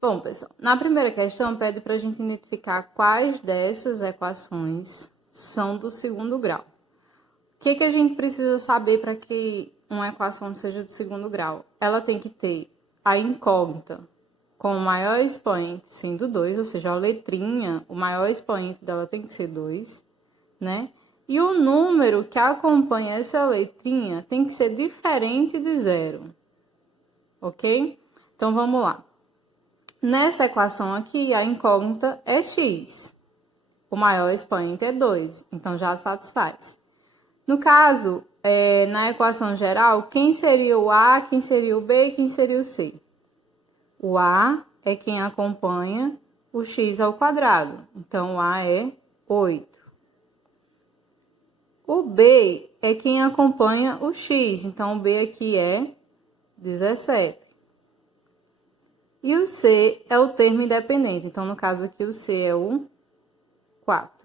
Bom, pessoal, na primeira questão pede para a gente identificar quais dessas equações são do segundo grau. O que a gente precisa saber para que uma equação seja do segundo grau? Ela tem que ter a incógnita com o maior expoente sendo 2, ou seja, a letrinha, o maior expoente dela tem que ser 2, né? E o número que acompanha essa letrinha tem que ser diferente de 0, ok? Então, vamos lá. Nessa equação aqui, a incógnita é x. O maior expoente é 2, então já satisfaz. No caso, na equação geral, quem seria o A, quem seria o B e quem seria o C? O A é quem acompanha o x ao quadrado, então o A é 8. O B é quem acompanha o x, então o B aqui é 17. E o C é o termo independente, então no caso aqui o C é o 4.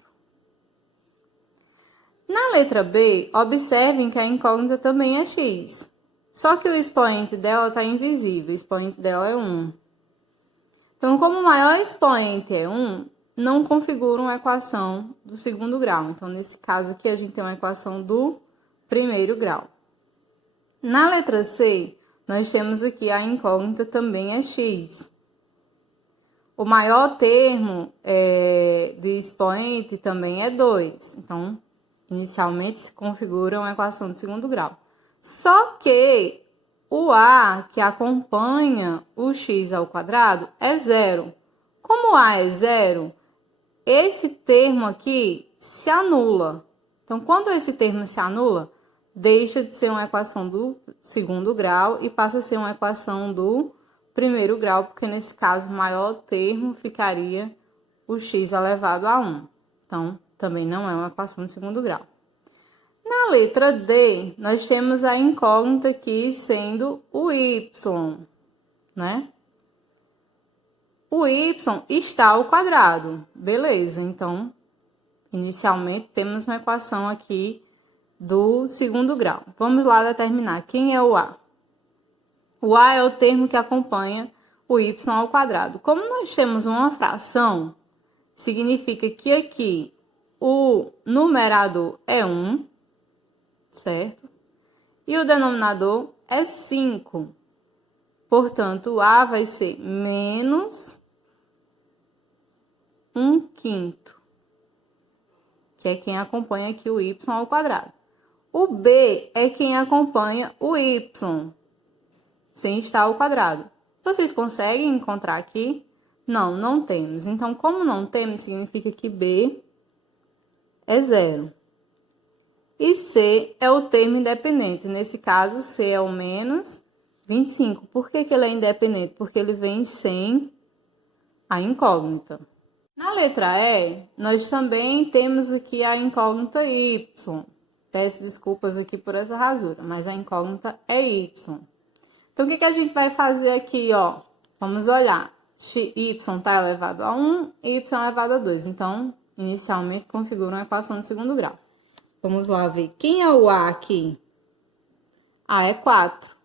Na letra B, observem que a incógnita também é x, só que o expoente dela está invisível, o expoente dela é 1. Então, como o maior expoente é 1, não configura uma equação do segundo grau. Então, nesse caso aqui, a gente tem uma equação do primeiro grau. Na letra C, nós temos aqui a incógnita também é x. O maior termo de expoente também é 2. Então, inicialmente se configura uma equação de segundo grau. Só que o A que acompanha o x ao quadrado é 0. Como o A é 0, esse termo aqui se anula. Então, quando esse termo se anula, deixa de ser uma equação do segundo grau e passa a ser uma equação do primeiro grau, porque nesse caso o maior termo ficaria o x elevado a 1. Então, também não é uma equação de segundo grau. Na letra D, nós temos a incógnita aqui sendo o y, né? O y está ao quadrado, beleza. Então, inicialmente temos uma equação aqui do segundo grau. Vamos lá determinar quem é o A. O A é o termo que acompanha o y ao quadrado. Como nós temos uma fração, significa que aqui o numerador é 1, certo? E o denominador é 5. Portanto, o A vai ser menos 1/5, que é quem acompanha aqui o y ao quadrado. O B é quem acompanha o y, sem estar ao quadrado. Vocês conseguem encontrar aqui? Não, não temos. Então, como não temos, significa que B é 0. E C é o termo independente. Nesse caso, C é o menos 25. Por que ele é independente? Porque ele vem sem a incógnita. Na letra E, nós também temos aqui a incógnita y. Peço desculpas aqui por essa rasura, mas a incógnita é y. Então, o que a gente vai fazer aqui, ó? Vamos olhar. Y está elevado a 1 e y elevado a 2. Então, inicialmente, configura uma equação de segundo grau. Vamos lá ver. Quem é o A aqui? A é 4.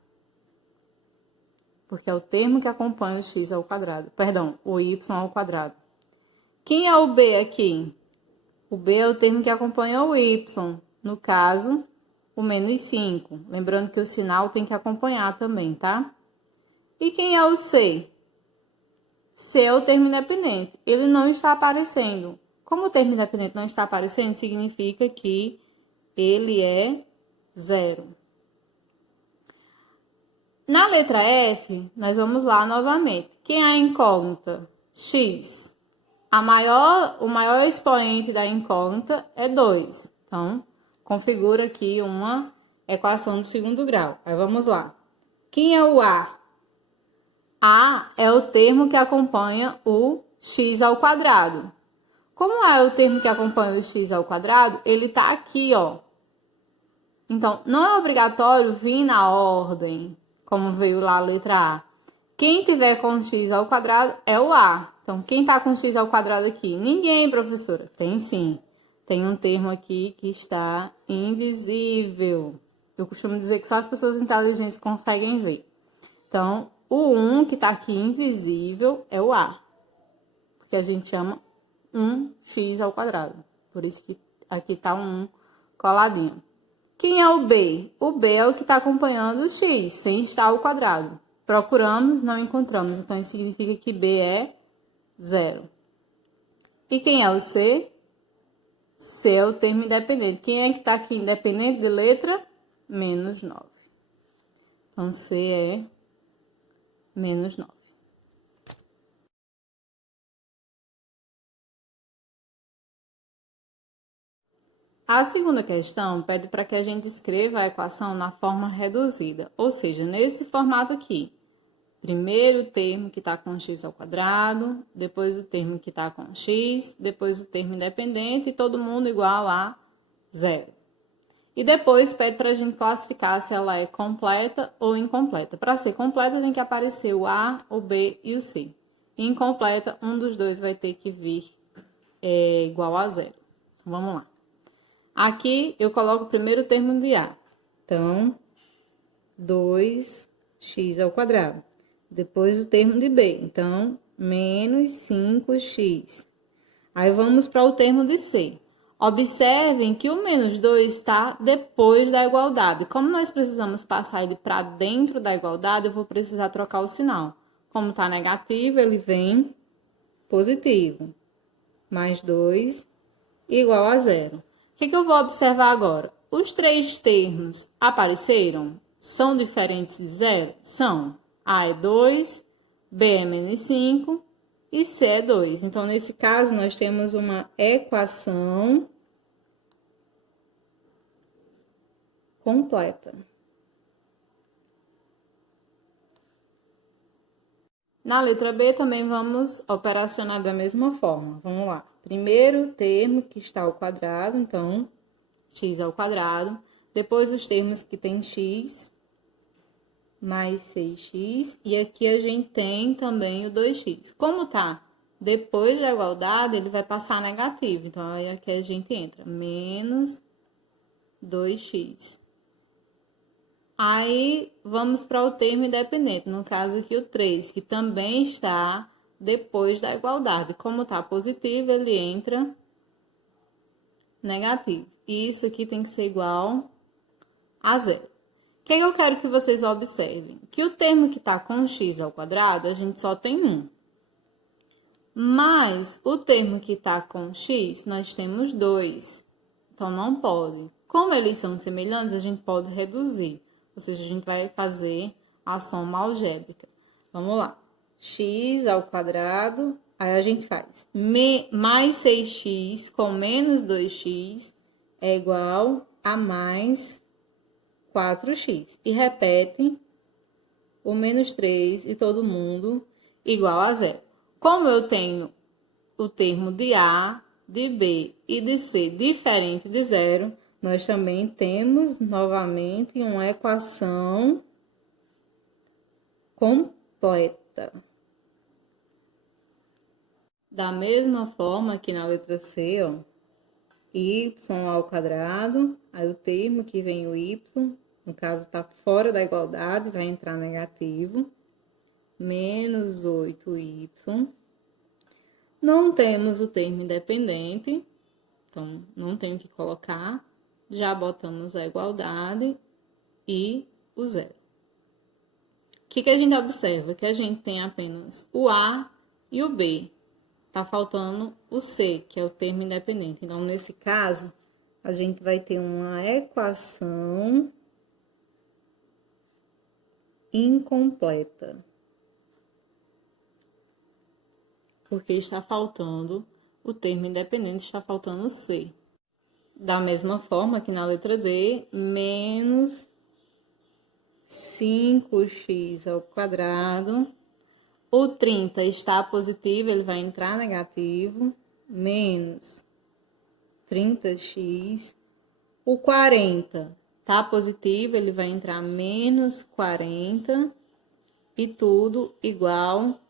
Porque é o termo que acompanha o x ao quadrado. Perdão, o y ao quadrado. Quem é o B aqui? O B é o termo que acompanha o y. No caso, o menos 5. Lembrando que o sinal tem que acompanhar também, tá? E quem é o C? C é o termo independente. Ele não está aparecendo. Como o termo independente não está aparecendo, significa que ele é 0. Na letra F, nós vamos lá novamente. Quem é a incógnita? X. O maior expoente da incógnita é 2. Então, configura aqui uma equação do segundo grau. Aí vamos lá. Quem é o A? A é o termo que acompanha o x ao quadrado. Como A é o termo que acompanha o x ao quadrado, ele está aqui, ó. Então, não é obrigatório vir na ordem, como veio lá a letra A. Quem tiver com x ao quadrado é o A. Então, quem está com x ao quadrado aqui? Ninguém, professora. Tem sim. Tem um termo aqui que está invisível. Eu costumo dizer que só as pessoas inteligentes conseguem ver. Então, o 1 que tá aqui invisível é o A, porque a gente chama 1x². Por isso que aqui tá um 1 coladinho. Quem é o B? O B é o que está acompanhando o x, sem estar ao quadrado. Procuramos, não encontramos, então isso significa que B é 0. E quem é o C? C é o termo independente. Quem é que está aqui independente de letra? Menos 9. Então, C é menos 9. A segunda questão pede para que a gente escreva a equação na forma reduzida, ou seja, nesse formato aqui. Primeiro o termo que está com x², depois o termo que está com x, depois o termo independente e todo mundo igual a 0. E depois pede para a gente classificar se ela é completa ou incompleta. Para ser completa tem que aparecer o A, o B e o C. E incompleta, um dos dois vai ter que vir igual a 0. Então, vamos lá. Aqui eu coloco o primeiro termo de A. Então, 2x². Depois o termo de B. Então, menos 5x. Aí vamos para o termo de C. Observem que o menos 2 está depois da igualdade. Como nós precisamos passar ele para dentro da igualdade, eu vou precisar trocar o sinal. Como está negativo, ele vem positivo. Mais 2 igual a 0. O que eu vou observar agora? Os três termos apareceram? São diferentes de 0? São. A é 2, B é menos 5 e C é 2. Então, nesse caso, nós temos uma equação completa. Na letra B, também vamos operacionar da mesma forma. Vamos lá. Primeiro termo que está ao quadrado, então, x². Depois, os termos que tem x mais 6x, e aqui a gente tem também o 2x. Como tá depois da igualdade, ele vai passar negativo, então aí aqui a gente entra, menos 2x. Aí, vamos para o termo independente, no caso aqui o 3, que também está depois da igualdade. Como tá positivo, ele entra negativo. E isso aqui tem que ser igual a 0. O que eu quero que vocês observem? Que o termo que está com x², a gente só tem 1. Mas o termo que está com x, nós temos 2. Então, não pode. Como eles são semelhantes, a gente pode reduzir. Ou seja, a gente vai fazer a soma algébrica. Vamos lá. x², aí a gente faz mais 6x com menos 2x é igual a mais 4x. E repete o menos 3 e todo mundo igual a 0. Como eu tenho o termo de A, de B e de C diferente de 0, nós também temos novamente uma equação completa. Da mesma forma que na letra C, ó, y², aí o termo que vem o y, no caso está fora da igualdade, vai entrar negativo, menos 8y. Não temos o termo independente, então não tenho que colocar, já botamos a igualdade e o 0. O que a gente observa? Que a gente tem apenas o A e o B. Tá faltando o C, que é o termo independente. Então, nesse caso, a gente vai ter uma equação incompleta. Porque está faltando o termo independente, está faltando o C. Da mesma forma que na letra D, menos 5x². O 30 está positivo, ele vai entrar negativo, menos 30x. O 40 está positivo, ele vai entrar menos 40 e tudo igual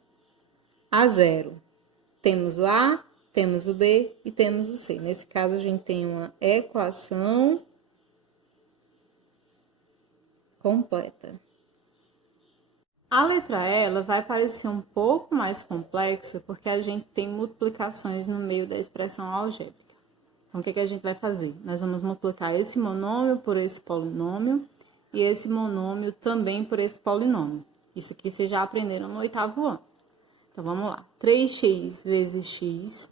a 0. Temos o A, temos o B e temos o C. Nesse caso, a gente tem uma equação completa. A letra E, ela vai parecer um pouco mais complexa, porque a gente tem multiplicações no meio da expressão algébrica. Então, o que a gente vai fazer? Nós vamos multiplicar esse monômio por esse polinômio e esse monômio também por esse polinômio. Isso aqui vocês já aprenderam no 8º ano. Então, vamos lá. 3x vezes x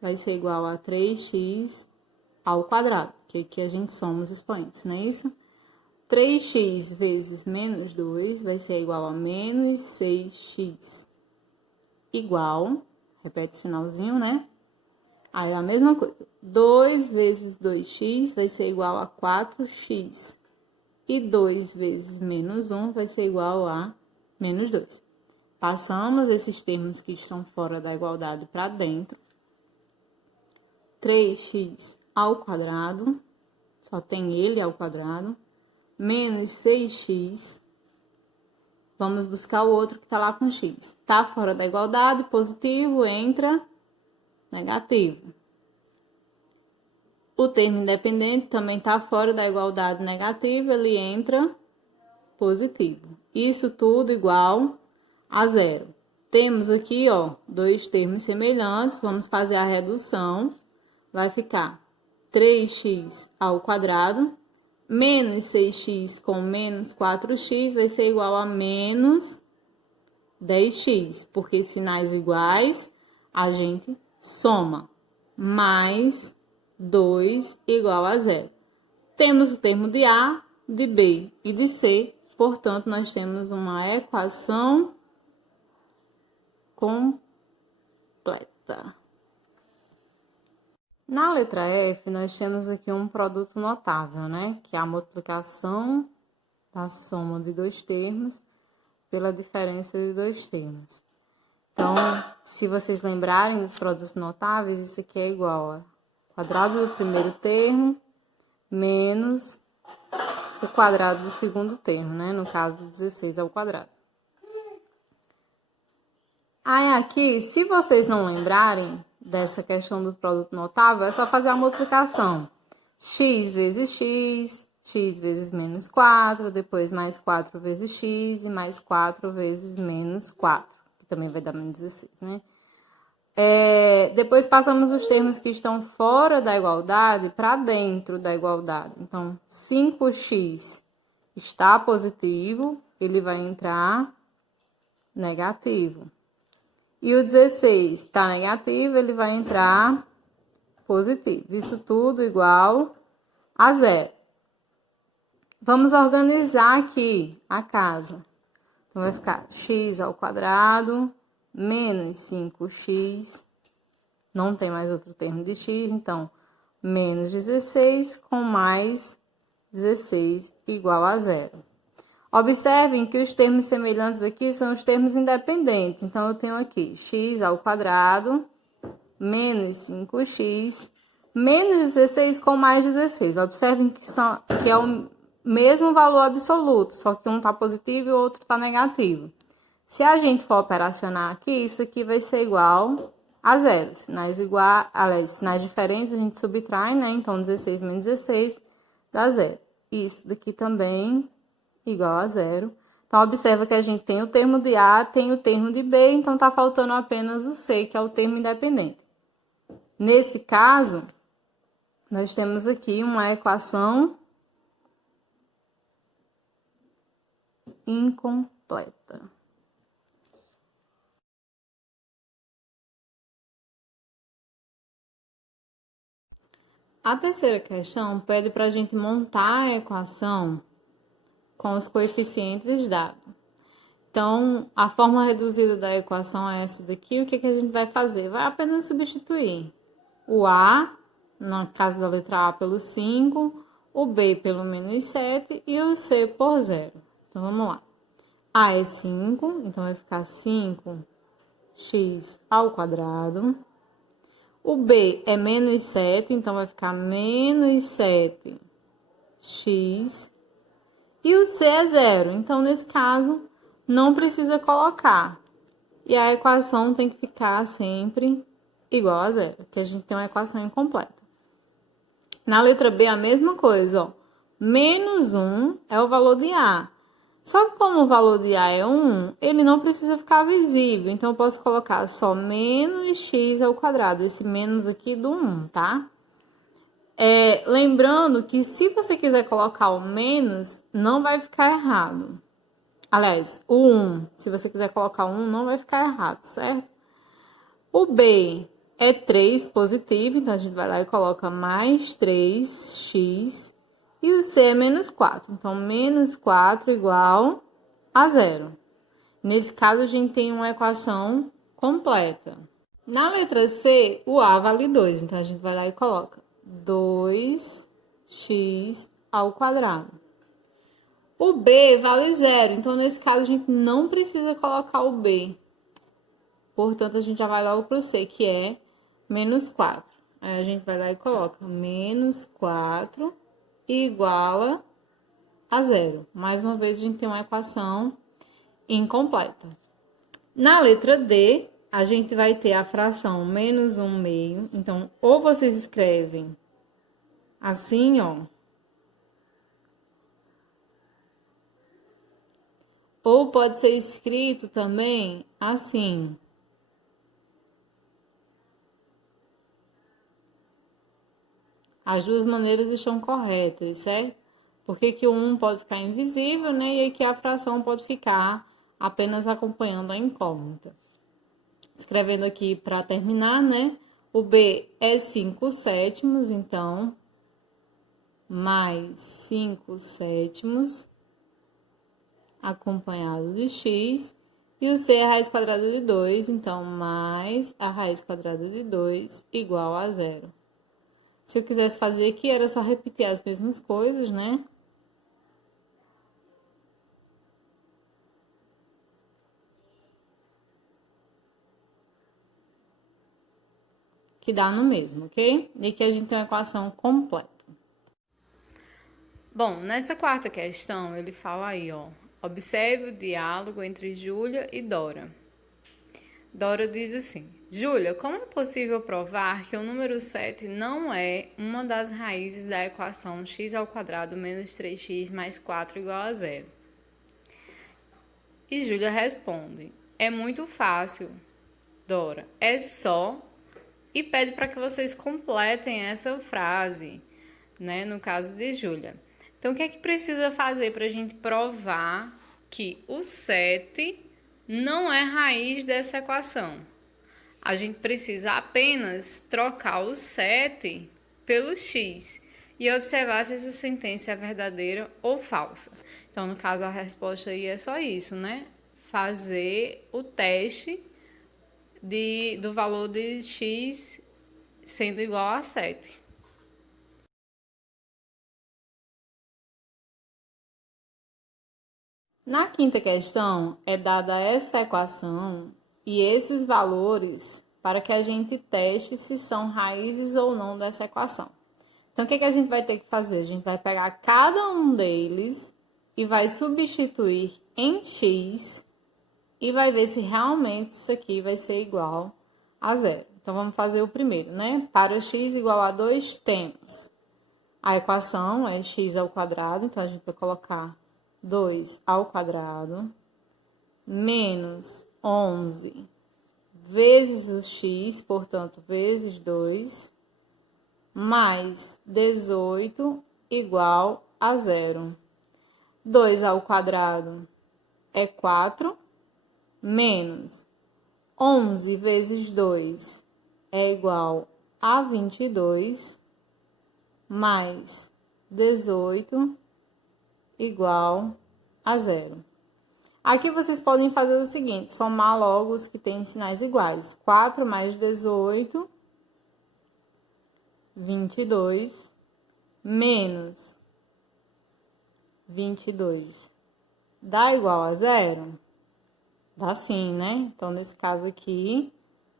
vai ser igual a 3x ao quadrado, que aqui a gente soma os expoentes, não é isso? 3x vezes menos 2 vai ser igual a menos 6x. Igual, repete o sinalzinho, né? Aí, a mesma coisa. 2 vezes 2x vai ser igual a 4x. E 2 vezes menos 1 vai ser igual a menos 2. Passamos esses termos que estão fora da igualdade para dentro. 3x ao quadrado, só tem ele ao quadrado, menos 6x, vamos buscar o outro que está lá com x. Está fora da igualdade, positivo, entra negativo. O termo independente também está fora da igualdade negativa, ele entra positivo. Isso tudo igual a zero. Temos aqui, ó, dois termos semelhantes, vamos fazer a redução. Vai ficar 3x ao quadrado, menos 6x com menos 4x vai ser igual a menos 10x, porque sinais iguais a gente soma, mais 2 igual a zero. Temos o termo de A, de B e de C, portanto, nós temos uma equação completa. Na letra F, nós temos aqui um produto notável, né? Que é a multiplicação da soma de dois termos pela diferença de dois termos. Então, se vocês lembrarem dos produtos notáveis, isso aqui é igual a quadrado do primeiro termo menos o quadrado do segundo termo, né? No caso, 16 ao quadrado. Aí, aqui, se vocês não lembrarem dessa questão do produto notável, é só fazer a multiplicação. X vezes x, x vezes menos 4, depois mais 4 vezes x e mais 4 vezes menos 4, que também vai dar menos 16, né? Depois passamos os termos que estão fora da igualdade para dentro da igualdade. Então, 5x está positivo, ele vai entrar negativo. E o 16 está negativo, ele vai entrar positivo. Isso tudo igual a zero. Vamos organizar aqui a casa. Então, vai ficar x ao quadrado menos 5x. Não tem mais outro termo de x, então, menos 16 com mais 16 igual a zero. Observem que os termos semelhantes aqui são os termos independentes. Então, eu tenho aqui x ao quadrado menos 5x menos 16 com mais 16. Observem que é o mesmo valor absoluto, só que um está positivo e o outro está negativo. Se a gente for operacionar aqui, isso aqui vai ser igual a zero. Sinais diferentes a gente subtrai, né? Então, 16 menos 16 dá zero. Isso daqui também igual a zero. Então, observa que a gente tem o termo de A, tem o termo de B, então tá faltando apenas o C, que é o termo independente. Nesse caso, nós temos aqui uma equação incompleta. A terceira questão pede para a gente montar a equação com os coeficientes dados. Então, a forma reduzida da equação é essa daqui. O que a gente vai fazer? Vai apenas substituir o A, no caso da letra A, pelo 5, o B pelo menos 7 e o C por 0. Então, vamos lá. A é 5, então vai ficar 5x ao quadrado. O B é menos 7, então vai ficar menos 7x. E o C é 0, então, nesse caso, não precisa colocar. E a equação tem que ficar sempre igual a zero, porque a gente tem uma equação incompleta. Na letra B, a mesma coisa, ó. Menos 1 é o valor de A. Só que como o valor de A é 1, ele não precisa ficar visível. Então, eu posso colocar só menos x ao quadrado. Esse menos aqui do 1, tá? Lembrando que se você quiser colocar o menos, não vai ficar errado. Aliás, o 1, se você quiser colocar o 1, não vai ficar errado, certo? O B é 3 positivo, então a gente vai lá e coloca mais 3x. E o C é menos 4, então menos 4 igual a zero. Nesse caso, a gente tem uma equação completa. Na letra C, o A vale 2, então a gente vai lá e coloca 2x ao quadrado. O B vale 0, então nesse caso a gente não precisa colocar o B. Portanto, a gente já vai logo para o C, que é menos 4. Aí a gente vai lá e coloca menos 4 iguala a zero. Mais uma vez, a gente tem uma equação incompleta. Na letra D, a gente vai ter a fração menos 1 meio. Então, ou vocês escrevem assim, ó. Ou pode ser escrito também assim. As duas maneiras estão corretas, certo? Porque que o 1 pode ficar invisível, né? E aqui a fração pode ficar apenas acompanhando a incógnita. Escrevendo aqui para terminar, né? O B é 5 sétimos, então, mais 5 sétimos, acompanhado de x. E o C é a raiz quadrada de 2, então, mais a raiz quadrada de 2 igual a zero. Se eu quisesse fazer aqui, era só repetir as mesmas coisas, né? Que dá no mesmo, ok? E aqui a gente tem uma equação completa. Bom, nessa quarta questão, ele fala aí, ó. Observe o diálogo entre Júlia e Dora. Dora diz assim: Júlia, como é possível provar que o número 7 não é uma das raízes da equação x ao quadrado menos 3x mais 4 igual a zero? E Júlia responde: é muito fácil, Dora, é só... E pede para que vocês completem essa frase, né, no caso de Júlia. Então, o que é que precisa fazer para a gente provar que o 7 não é raiz dessa equação? A gente precisa apenas trocar o 7 pelo x e observar se essa sentença é verdadeira ou falsa. Então, no caso, a resposta aí é só isso, né? Fazer o teste do valor de x sendo igual a 7. Na quinta questão, é dada essa equação e esses valores para que a gente teste se são raízes ou não dessa equação. Então, o que a gente vai ter que fazer? A gente vai pegar cada um deles e vai substituir em x e vai ver se realmente isso aqui vai ser igual a zero. Então, vamos fazer o primeiro, né? Para x igual a 2, temos a equação é x ao quadrado, então a gente vai colocar 2 ao quadrado, menos 11 vezes o x, portanto, vezes 2, mais 18 igual a zero. 2 ao quadrado é 4, menos 11 vezes 2 é igual a 22, mais 18 igual a zero. Aqui vocês podem fazer o seguinte, somar logo os que têm sinais iguais. 4 mais 18, 22, menos 22, dá igual a zero? Dá sim, né? Então, nesse caso aqui,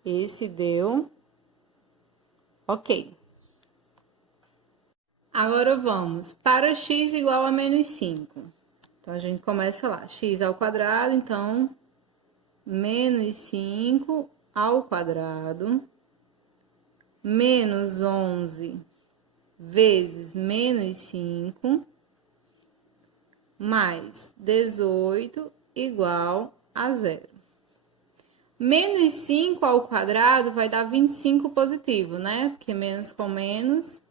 esse deu ok. Agora vamos para x igual a menos 5. Então, a gente começa lá, x ao quadrado, então, menos 5 ao quadrado, menos 11 vezes menos 5, mais 18 igual a 0. Menos 5 ao quadrado vai dar 25 positivo, né? Porque menos com menos,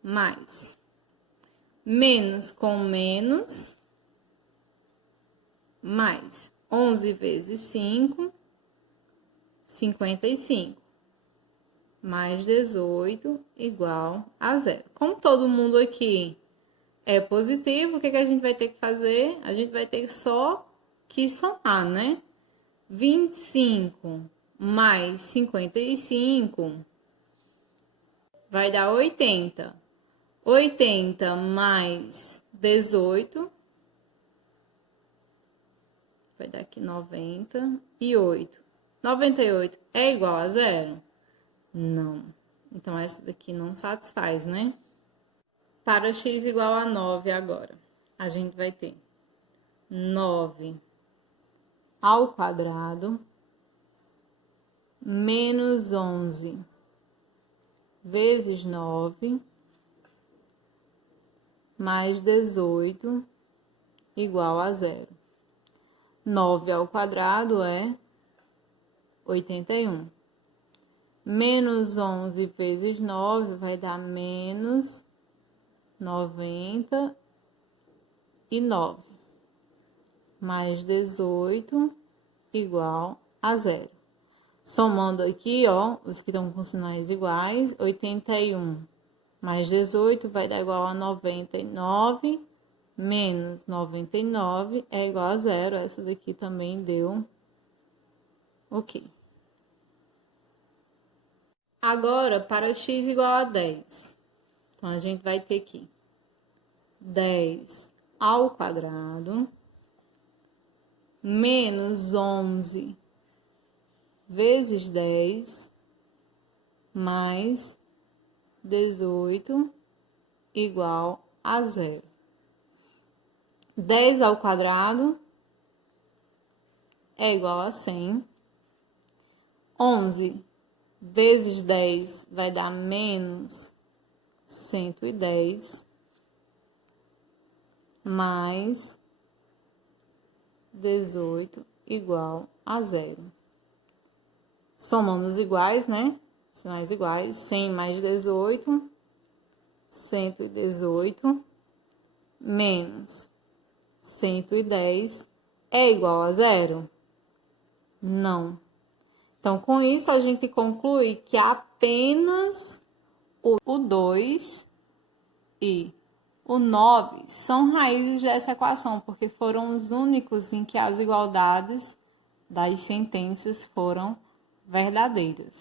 mais. Menos com menos, mais. 11 vezes 5, 55. Mais 18 igual a 0. Como todo mundo aqui é positivo, o que a gente vai ter que fazer? A gente vai ter só que somar, né? 25 mais 55 vai dar 80. 80 mais 18 vai dar aqui 98. 98 é igual a 0? Não. Então, essa daqui não satisfaz, né? Para x igual a 9 agora, a gente vai ter 9 ao quadrado menos 11 vezes 9 mais 18 igual a 0. 9 ao quadrado é 81. Menos 11 vezes 9 vai dar menos 99. Mais 18 igual a 0. Somando aqui, ó, os que estão com sinais iguais, 81 mais 18 vai dar igual a 99, menos 99 é igual a 0. Essa daqui também deu ok. Agora, para x igual a 10, então, a gente vai ter aqui 10 ao quadrado menos 11 vezes 10 mais 18 igual a 0. 10 ao quadrado é igual a 100. 11 vezes 10 vai dar menos 110, mais 18 igual a 0. Somando os iguais, né? Sinais iguais, 100 mais 18, 118, menos 110 é igual a 0? Não. Então, com isso, a gente conclui que apenas o 2 e o 9 são raízes dessa equação, porque foram os únicos em que as igualdades das sentenças foram verdadeiras.